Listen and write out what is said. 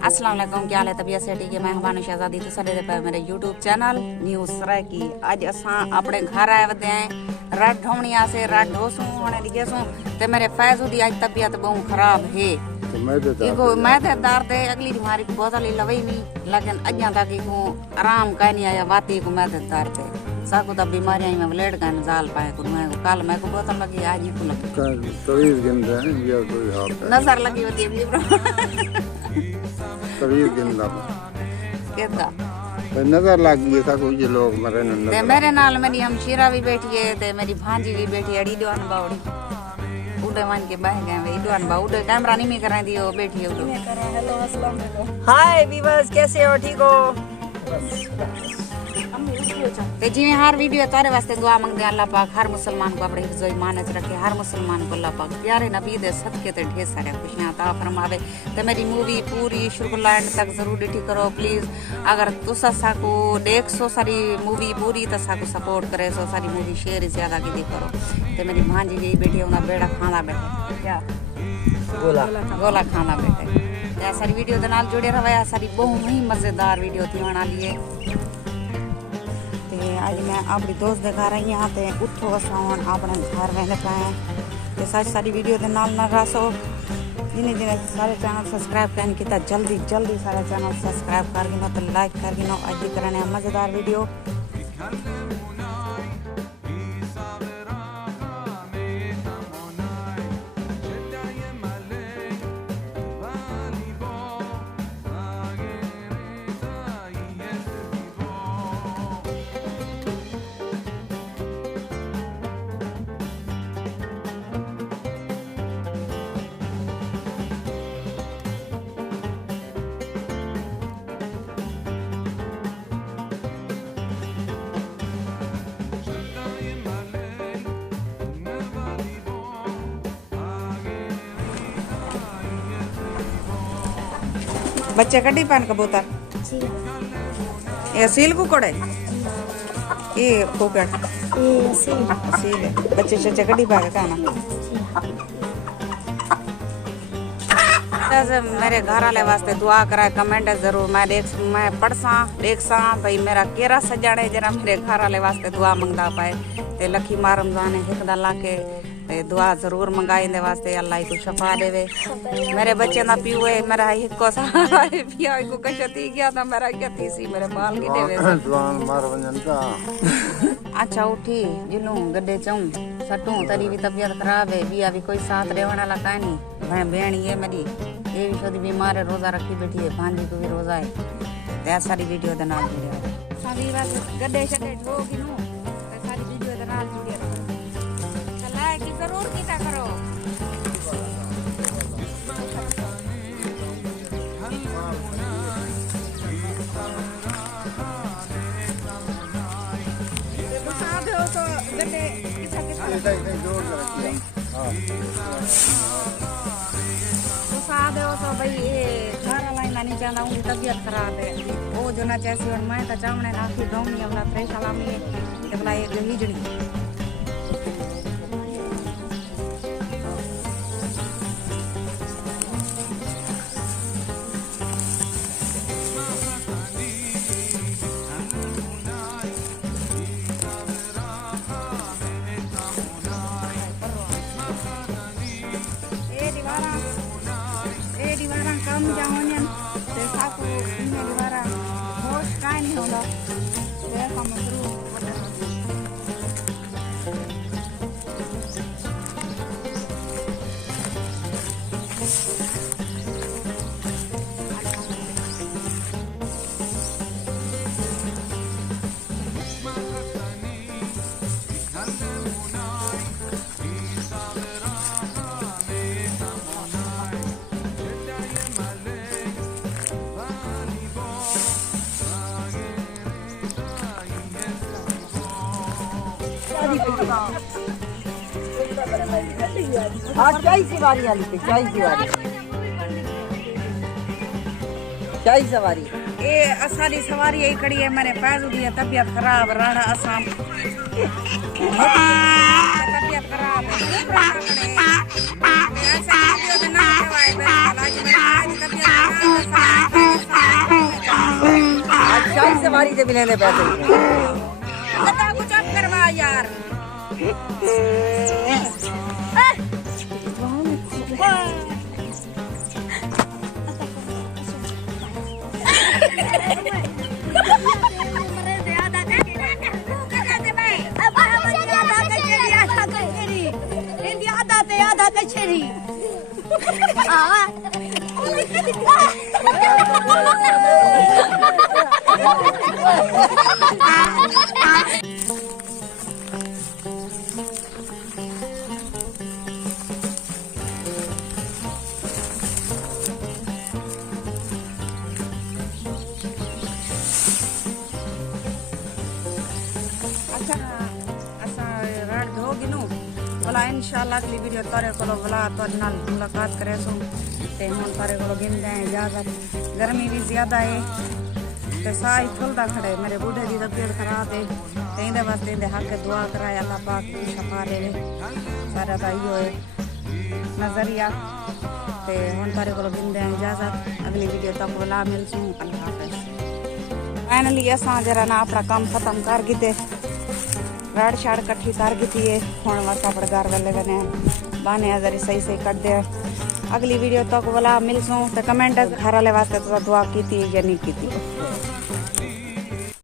अस्सलाम वालेकुम, क्या हाल है? तबीयत से ठीक है? मैं हमारी शहजादी तो सड़े पे मेरे यूट्यूब चैनल न्यूज़ सराय की आज असा अपने घर आए वदे हैं रात ढोमणिया से रात ढोसू होने दिखे सू ते मेरे फैजू दी आज तबीयत बहुत खराब है। इको मैं ते दार ते अगली बीमारी को बोतल ही लवई नहीं लेकिन अज्ञा तक इको आराम का नहीं आया बाती को मैं ते दार ते साको तब बीमारियां में ब्लेड का जाल पाए को मैं कल मैं को बोतल लगी आज ही को लगी तवीर गिनदा है या कोई हाल है नजर लगी होती है ब्रो तवीर गिनदा केदा नजर लगी है साको ये लोग मरे न ते मेरे नाल मेरी हमशीरा भी बैठी है ते मेरी भांजी भी बैठी है डीडवान बावड़ी उड़े मान के बह गए वे डीडवान बा उड़े कैमरा नहीं में कराई दियो बैठी है उड़े हेलो अस्सलाम वालेकुम हाय वीवर्स कैसे हो ठीक हो ते जिवें हर वीडियो तारे वास्ते दुआ मंगदे अल्लाह पाक हर मुसलमान को अपने हिफ्ज़ ईमान च रखे हर मुसलमान को अल्लाह पाक प्यारे नबी दे सदके ते ढेर सारे खुशियां अता फरमावे ते मेरी मूवी पूरी शुरू एंड तक जरूर डिठी करो प्लीज अगर तुसा साको देख सो सारी मूवी पूरी तो साको सपोर्ट करे सो सारी मूवी शेयर ज्यादा की करो ते मेरी भांजी जी बैठी उना बेड़ा खाना बैठे क्या गोला खाना बैठे ते सारी वीडियो दे नाल जुड़े रहे सारी बहुत ही मजेदार वीडियो थी बना लिए आज मैं अपनी दोस्त के घर आई हाँ तो उठो असा अपने घर वेंदे पे सारी वीडियो के नाल ना रसो जिन्हें जिन्हें सारे चैनल सब्सक्राइब करने किया जल्दी जल्दी सारे चैनल सब्सक्राइब कर गिनो तो लाइक कर गिनो आज करने मजेदार वीडियो बच्चे कड्डी पान कबूतर ये सील कुकड़ है ये कुकड़ सील है बच्चे चच्चे कड्डी पा के खाना मेरे घर वाले वास्ते दुआ कराए कमेंट है जरूर मैं पढ़ सा भाई मेरा केरा सजाने जरा मेरे घर वाले वास्ते दुआ मंगदा पाए ते लखी मार रमजान एक दा के दुआ जरूर मंगाई दे वास्ते अल्लाह को शफा देवे मेरे बच्चे ना पीवे मेरा हिको सहारा पिया को कशती गया था मेरा क्या थी सी मेरे बाल की देवे जवान मार वंजन का अच्छा उठी जिनु गड्डे चाऊं सटू तेरी भी तबीयत खराब है बिया भी कोई साथ रहने वाला का नहीं मैं बहन ये मेरी ये भी खुद बीमार है रोजा रखी बैठी है भांजी को भी रोजा है ते सारी वीडियो दे नाल जुड़े सारी रात गड्डे छड्डे ठो गिनु ते सारी वीडियो दे नाल जुड़े लाइक जरूर कीता करो तो गड्डे किसा जोर रखिए सादे हो तो भाई ये घर वाला नहीं चाहता उनकी तबीयत खराब है वो जो ना जैसे और मैं तो चावने नाखी डोंगी वाला फ्रेश वाला में ये वाला ये जो हिजड़ी कम जाओने देखा को इन्हें दोबारा होश का नहीं होला देखा मजरू चाय की बारी आली पे चाय की बारी चाय सवारी ये असारी सवारी यही खड़ी है मेरे पैसों की तबीयत खराब रहा असा तबीयत खराब है ऐसा वीडियो तो ना करवाए आज आज चाय से बारी से भी लेने पैसे बता कुछ अब करवा यार भला इंशाल्लाह अगली वीडियो तारे को भला तुहाडे नाल मुलाकात करे सो ते हुण तारे को गिनदे हैं इजाजत गर्मी भी ज्यादा है ते साह ही फुलदा खड़े मेरे बूढ़े दी तबीयत खराब है ते इंदे वास्ते इंदे हक दुआ कराए अल्लाह पाक की शफा दे सारा दा इहो है नजरिया ते हुण तारे को गिनदे हैं इजाजत अगली वीडियो तक भला मिलसूं अल्लाह हाफिज फाइनली असां जरा ना अपना काम खत्म कर गिते राड़ शाड़ कट्ठी कर गी है हूँ बस अपने घर वाले बने बहाने अगर सही सही कट दे अगली वीडियो तक वाला मिलसूँ तो कमेंट घर वाले वास्ते दुआ की या नहीं की।